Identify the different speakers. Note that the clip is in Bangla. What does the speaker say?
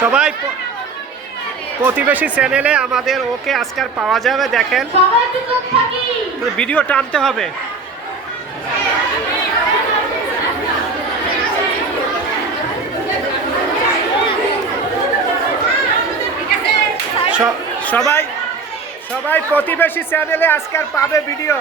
Speaker 1: সবাই প্রতিবেশী চ্যানেলে আমাদের ওকে আজকাল পাওয়া যাবে দেখেন। ভিডিও টানতে হবে। সবাই সবাই প্রতিবেশী চ্যানেলে আজকাল পাবে ভিডিও।